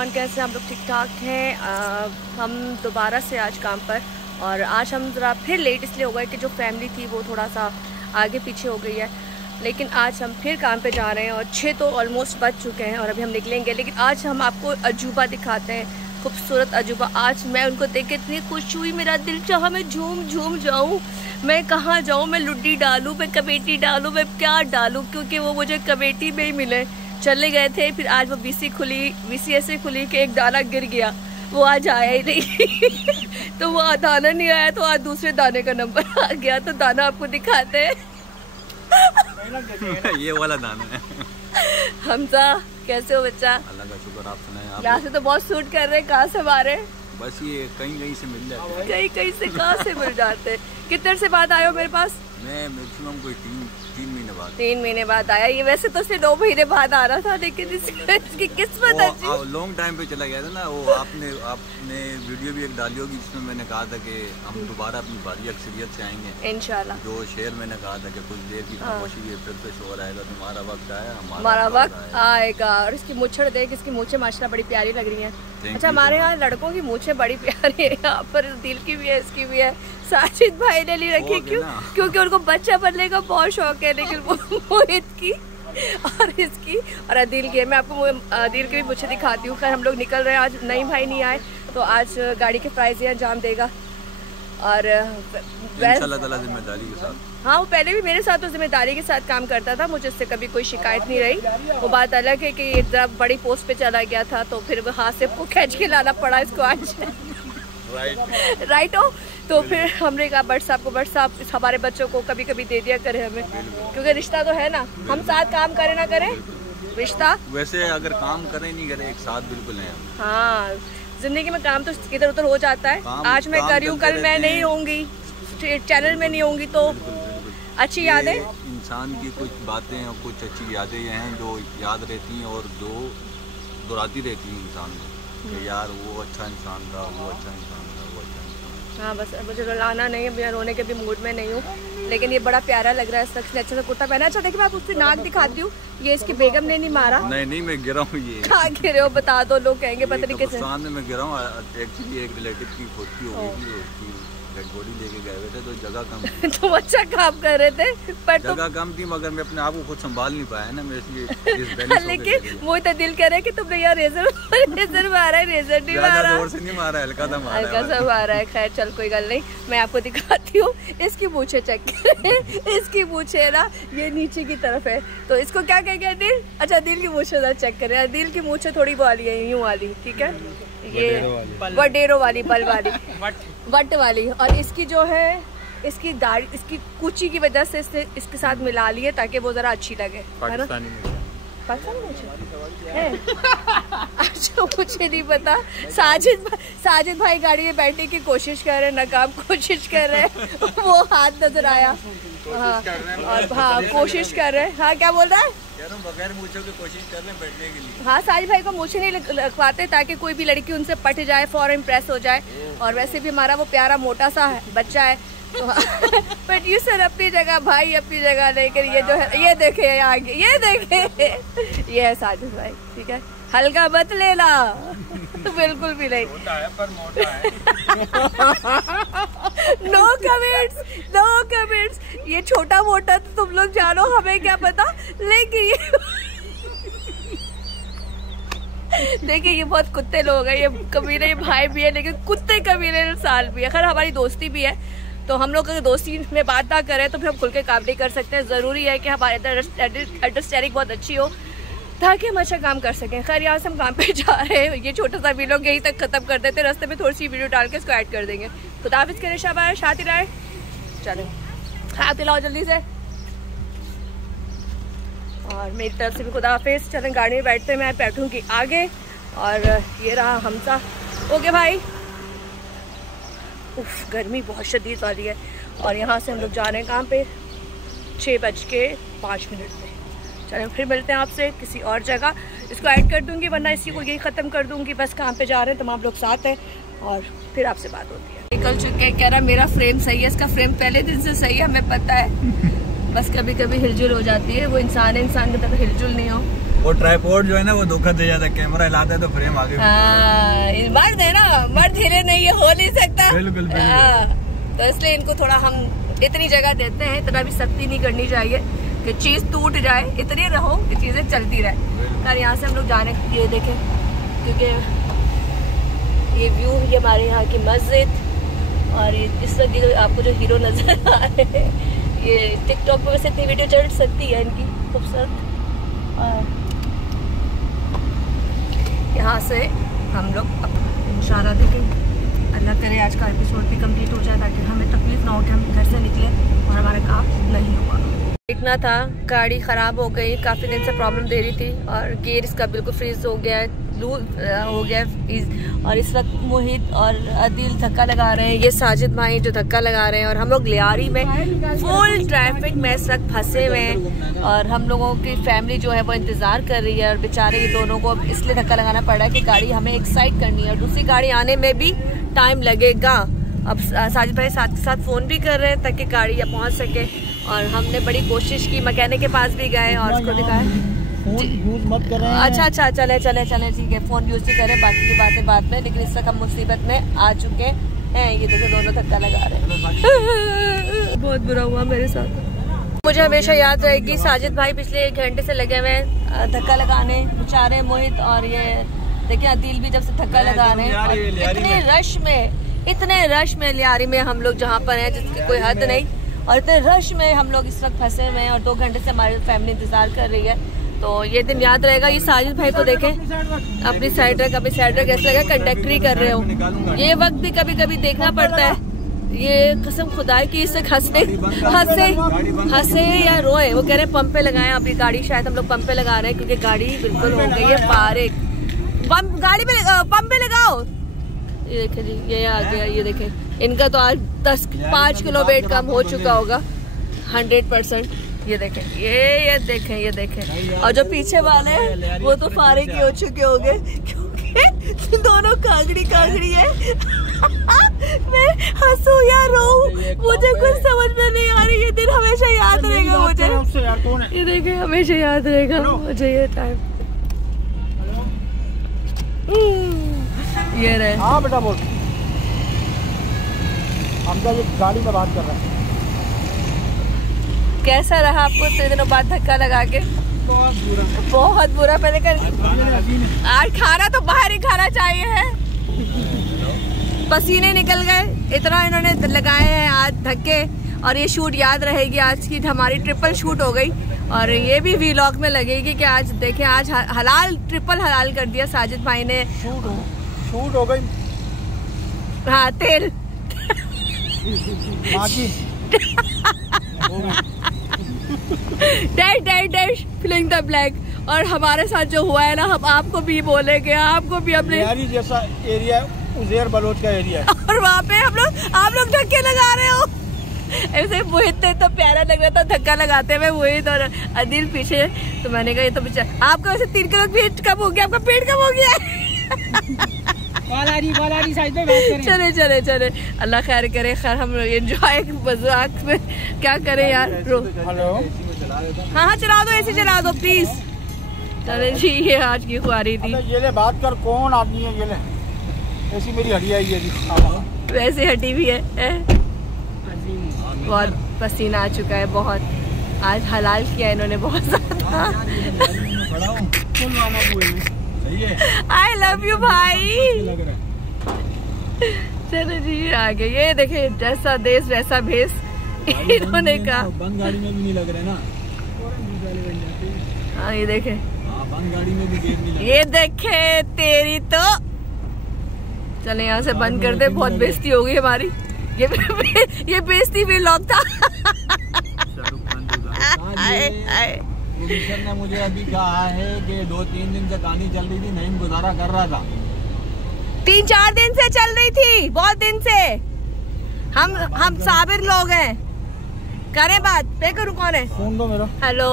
Everyone, कैसे हम लोग? ठीक ठाक हैं। हम दोबारा से आज काम पर, और आज हम ज़रा फिर लेट इसलिए हो गए कि जो फैमिली थी वो थोड़ा सा आगे पीछे हो गई है। लेकिन आज हम फिर काम पे जा रहे हैं और 6 तो ऑलमोस्ट बज चुके हैं और अभी हम निकलेंगे। लेकिन आज हम आपको अजूबा दिखाते हैं, खूबसूरत अजूबा। आज मैं उनको देख के इतनी खुश हुई, मेरा दिल चाहा मैं झूम झूम जाऊँ। मैं कहाँ जाऊँ? मैं लुड्डी डालूँ, मैं कमेटी डालूँ, मैं क्या डालूँ? क्योंकि वो मुझे कमेटी में ही मिले। चले गए थे, फिर आज वो वीसी ऐसे खुली कि एक दाना गिर गया, वो आज आया ही नहीं। तो वो दाना नहीं आया, तो आज दूसरे दाने का नंबर आ गया। तो दाना आपको दिखाते हैं। ये वाला दाना है। हमजा, कैसे हो बच्चा? अल्लाह का शुक्र, आप सुनाएं। यहाँ से तो बहुत सूट कर रहे हैं। कहाँ से मारे? बस ये कहीं से मिल जाते हैं। कहीं से कहाँ से मिल जाते हैं। कितने से बाद आए हो मेरे पास? मैं मैक्सिमम कोई 3 महीने बाद। 3 महीने बाद आया। ये वैसे तो सिर्फ 2 महीने बाद आ रहा था, लेकिन इसकी किस्मत अच्छी। लॉन्ग टाइम पे चला गया था ना वो। आपने वीडियो भी एक डाली होगी जिसमें मैंने कहा था कि हम दोबारा अपनी भारी अक्सरियत से आएंगे इंशाल्लाह। जो शेर मैंने कहा था कि कुछ देर की खामोशी है, फिर से शोर आएगा। तुम्हारा वक्त आया, हमारा वक्त आएगा। और इसकी मुच्छड़ देख, इसकी मूछें माशाल्लाह बड़ी प्यारी लग रही हैं। अच्छा, हमारे यहाँ लड़कों की मूछें बड़ी प्यारी है। यहाँ पर दिल की भी है, इसकी भी है। साजिद भाई ने ली रखी, क्योंकि उनको बच्चा बनने का बहुत शौक है। लेकिन वो मोहित की और इसकी और अदिल की। मैं आपको अदिल की भी मुझे दिखाती हूँ। खैर हम लोग निकल रहे हैं। आज नई भाई नहीं आए, तो आज गाड़ी के प्राइस अंजाम देगा। और जिम्मेदारी के साथ, हाँ, वो पहले भी मेरे साथ तो जिम्मेदारी के साथ काम करता था। मुझे इससे कभी कोई शिकायत नहीं रही। वो बात अलग है कि जब बड़ी पोस्ट पे चला गया था तो फिर हाथ से खींच के लाना पड़ा इसको आज। राइट हो। तो फिर हमने कहा बट साहब हमारे बच्चों को कभी कभी दे दिया करे हमें, क्योंकि रिश्ता तो है ना। हम साथ काम करें ना करें, रिश्ता वैसे अगर काम करें नहीं करें एक साथ बिल्कुल है। हाँ, जिंदगी में काम तो इधर उधर हो जाता है। आज मैं कर रही हूँ, कल मैं नहीं होंगी, चैनल में नहीं होंगी। तो अच्छी यादें, इंसान की कुछ बातें और कुछ अच्छी यादें हैं जो याद रहती हैं और जो दोहराती रहती हैं इंसान को। यार वो अच्छा इंसान था, वो अच्छा इंसान था, वो अच्छा इंसान। हाँ, बस मुझे रुलाना नहीं है, मैं रोने के भी मूड में नहीं हूँ। लेकिन ये बड़ा प्यारा लग रहा है। शख्स ने अच्छा सा कुर्ता पहना। अच्छा देखिए, मैं उसकी नाक दिखाती हूँ। ये इसकी बेगम ने नहीं मारा। नहीं, मैं गिरा हूँ। ये कहाँ गिरे हो बता दो, लोग कहेंगे पता नहीं कैसे। मैं गिरा हूँ। एक्चुअली एक रिलेटिव की खोटी हो गई थी, उसकी डेड बॉडी लेके गए हुए थे, तो जगह कम। तुम अच्छा काम कर रहे थे, पर जगह कम थी, मगर मैं अपने आप को खुद संभाल नहीं पाया ना, मैं इसलिए। लेकिन वो तो दिल कह रहा है कि तुमने यार रेजर मारा है। रेजर नहीं मारा, जोर से नहीं मारा, हल्का सा मारा है। खैर चल, कोई गल नहीं। मैं आपको दिखाती हूँ। इसकी मूछें चेक करें। इसकी मूछें ना ये नीचे की तरफ है, तो इसको क्या कहेंगे? दिल। अच्छा, दिल की मूछें चेक करें। दिल की मूछें थोड़ी वाली है, यूं वाली, ठीक है। ये वडेरो वाली, बल वाली, वट वाली। और इसकी जो है, इसकी दाढ़ी, इसकी कुची की वजह से इसके साथ मिला ली है ताकि वो जरा अच्छी लगे, है ना? अच्छा, मुझे नहीं पता। साजिद भाई गाड़ी में बैठने की कोशिश कर रहे हैं, नाकाम कोशिश कर रहे हैं। वो हाथ नजर आया। हाँ, और हाँ, कोशिश कर रहे हैं। हाँ, क्या बोल रहा है? बगैर मूंछों की कोशिश कर रहे हैं बैठने के लिए। हाँ, साजिद भाई को मूंछें नहीं लगवाते ताकि कोई भी लड़की उनसे पट जाए, फौरन इम्प्रेस हो जाए। और वैसे भी हमारा वो प्यारा मोटा सा बच्चा है। बट ये सर अपनी जगह, भाई अपनी जगह। लेकिन ये जो है, ये देखे आगे, ये देखे, ये है साजिद भाई, ठीक है। हल्का मत लेना। बिल्कुल भी नहीं। मोटा है पर मोटा है। No comments. ये छोटा मोटा तो तुम लोग जानो, हमें क्या पता। लेकिन देखिए, ये बहुत कुत्ते लोग हैं। ये कमीने भाई भी है, लेकिन कुत्ते कमीने साल भी है। खैर हमारी दोस्ती भी है, तो हम लोग अगर दोस्ती में बात ना करें तो फिर हम खुल के काम नहीं कर सकते। ज़रूरी है कि हमारे अंडरस्टैंडिंग बहुत अच्छी हो ताकि हम अच्छा काम कर सकें। खैर यहाँ से हम काम पे जा रहे हैं। ये छोटा सा वीडियो यहीं तक खत्म कर देते हैं। रास्ते में थोड़ी सी वीडियो डाल के इसको ऐड कर देंगे। खुदाफिज़ करें, शाबाश, हाथ हिलाए, चलें, हाथ हिलाओ जल्दी से। और मेरी तरफ से भी खुदाफिज़। चलें, गाड़ी में बैठते, मैं बैठूँगी आगे। और ये रहा हमसा। ओके भाई। उफ, गर्मी बहुत शदीद वाली है। और यहाँ से हम लोग जा रहे हैं काम पे 6:05 में। चलें, फिर मिलते हैं आपसे किसी और जगह। इसको ऐड कर दूंगी, वरना इसी को यही ख़त्म कर दूंगी। बस काम पे जा रहे हैं, तमाम लोग साथ हैं और फिर आपसे बात होती है। निकल चुके, कह रहा मेरा फ्रेम सही है। इसका फ्रेम पहले दिन से सही है, हमें पता है। बस कभी कभी हिलजुल हो जाती है। वो इंसान है, इंसान की तरह हिलजुल नहीं हो। वो ट्राइपॉड जो है ना वो धोखा दे जाता है, कैमरा हिलाता है तो फ्रेम आगे। मर्द है ना, मर्द हिले नहीं, ये हो नहीं सकता। बिल्कुल। तो इसलिए इनको थोड़ा हम इतनी जगह देते हैं, इतना भी सख्ती नहीं करनी चाहिए कि चीज टूट जाए, इतनी रहो कि चीजें चलती रहे। और यहाँ से हम लोग जाने, ये देखें, क्योंकि ये व्यू, ये हमारे यहाँ की मस्जिद, और ये इस वक्त आपको जो हीरो नजर आ रहे हैं, ये टिकटॉक पर वैसे इतनी वीडियो चढ़ सकती है इनकी खूबसूरत। यहाँ से हम लोग इंशाल्लाह देखें, अल्लाह करे आज का एपिसोड भी कंप्लीट हो जाए ताकि हमें तकलीफ ना हो कि हम घर से निकले और हमारा काम नहीं हुआ। देखना था, गाड़ी ख़राब हो गई, काफ़ी दिन से प्रॉब्लम दे रही थी और गियर इसका बिल्कुल फ्रीज हो गया है, लूज हो गया है। और इस वक्त मोहित और अदिल धक्का लगा रहे हैं, ये साजिद भाई जो धक्का लगा रहे हैं, और हम लोग लियारी में फुल ट्रैफिक में इस वक्त फंसे हुए हैं। और हम लोगों की फैमिली जो है वो इंतज़ार कर रही है, और बेचारे ये दोनों को इसलिए धक्का लगाना पड़ा है कि गाड़ी हमें एक साइड करनी है और दूसरी गाड़ी आने में भी टाइम लगेगा। अब साजिद भाई साथ के साथ फ़ोन भी कर रहे हैं ताकि गाड़ी यहाँ पहुँच सके, और हमने बड़ी कोशिश की, मैकेनिक के पास भी गए और उसको दिखाया। यूज मत करें। अच्छा चले ठीक है, फोन यूज ही करें, बाकी की बातें बाद में। लेकिन इस वक्त हम मुसीबत में आ चुके हैं। ये देखो दोनों धक्का लगा रहे हैं। बहुत बुरा हुआ मेरे साथ। मुझे हमेशा याद रहेगी, साजिद भाई पिछले 1 घंटे से लगे हुए हैं धक्का लगाने, बेचारे मोहित, और ये देखिए अदिल भी जब से धक्का लगा रहे हैं। इतने रश में लियारी में हम लोग जहाँ पर हैं जिसकी कोई हद नहीं, और इतने रश में हम लोग इस वक्त फंसे हुए हैं और 2 घंटे से हमारी फैमिली इंतजार कर रही है। तो ये दिन याद रहेगा। ये साजिद भाई को देखें, अपनी साइड रख ऐसे लगा कंडक्टरी कर रहे हो। ये वक्त भी कभी कभी देखना पड़ता है। ये कसम खुदा की, इससे हंसे या रोए। वो कह रहे हैं पंप पे लगाएं, अभी गाड़ी शायद हम लोग पंप पे लगा रहे हैं क्योंकि गाड़ी बिल्कुल हो गई है फारिग। गाड़ी पे पंप पे लगाओ। ये देखे जी, ये आ गया। ये देखे, इनका तो आज 5 किलो वेट कम हो चुका होगा 100%। ये देखें, ये देखें। और जो पीछे वाले हैं वो तो फारिग हो चुके होंगे क्योंकि दोनों कागड़ी है। मैं हंसू या रो, मुझे कुछ समझ में नहीं आ रही। ये दिन हमेशा याद रहेगा मुझे। ये देखें, हमेशा याद रहेगा मुझे ये टाइम। ये रहे। हाँ बेटा बोल, हम तो ये गाड़ी में बात कर रहे हैं। कैसा रहा आपको इतने दिनों बाद धक्का लगा के? बहुत बुरा। मैंने कहा आज खाना तो बाहर ही खाना चाहिए है। पसीने निकल गए, इतना इन्होंने लगाए हैं आज धक्के। और ये शूट याद रहेगी, आज की हमारी ट्रिपल शूट हो गई। और ये भी व्लॉग में लगेगी कि आज देखें, आज ट्रिपल हलाल कर दिया साजिद भाई ने। शूट हो गई। हाँ, तेल डैश फिलिंग द ब्लैक। और हमारे साथ जो हुआ है ना, हम आपको भी बोलेंगे, आपको भी अपने जैसा एरिया उज़ैर बलोच का एरिया है। और वहाँ पे आप लोग धक्के लगा रहे हो। ऐसे मोहित तो प्यारा लग रहा था धक्का लगाते हुए, मोहित और अदिल पीछे। तो मैंने कहा ये तो बेचारा, आपका वैसे 3 किलो पेट कम हो गया, आपका पेट कम हो गया। चले अल्लाह खैर करे। खैर हम एंजॉय मजाक में क्या करें यार। हेलो, हाँ चला दो, ऐसे चला दो प्लीज। चले जी, ये आज की खुआरी थी। ये ले बात कर, कौन आदमी है? ये ले, ऐसी मेरी हड्डी आई है जी। वैसे हड्डी भी है। बहुत पसीना आ चुका है, बहुत। आज हलाल किया इन्होंने बहुत ज्यादा। आई लव यू भाई। चलो जी, आगे ये देखे, जैसा देश वैसा भेस इन्होंने कहा। बंद गाड़ी में भी नहीं लग रहे ना। हाँ ये देखे, बंद गाड़ी में भी गेट नहीं लग। ये देखे तेरी तो। चले यहाँ से बंद कर दे, बहुत बेइज्जती हो गई हमारी। ये बेइज्जती व्लॉग था। प्रोड्यूसर ने मुझे अभी कहा है कि 2-3 दिन से कहानी चल रही थी, नहीं गुजारा कर रहा था। 3-4 दिन से चल रही थी, बहुत दिन से। हम साबिर लोग हैं। करें बात, पे करूँ? कौन है? फोन दो मेरा। हेलो।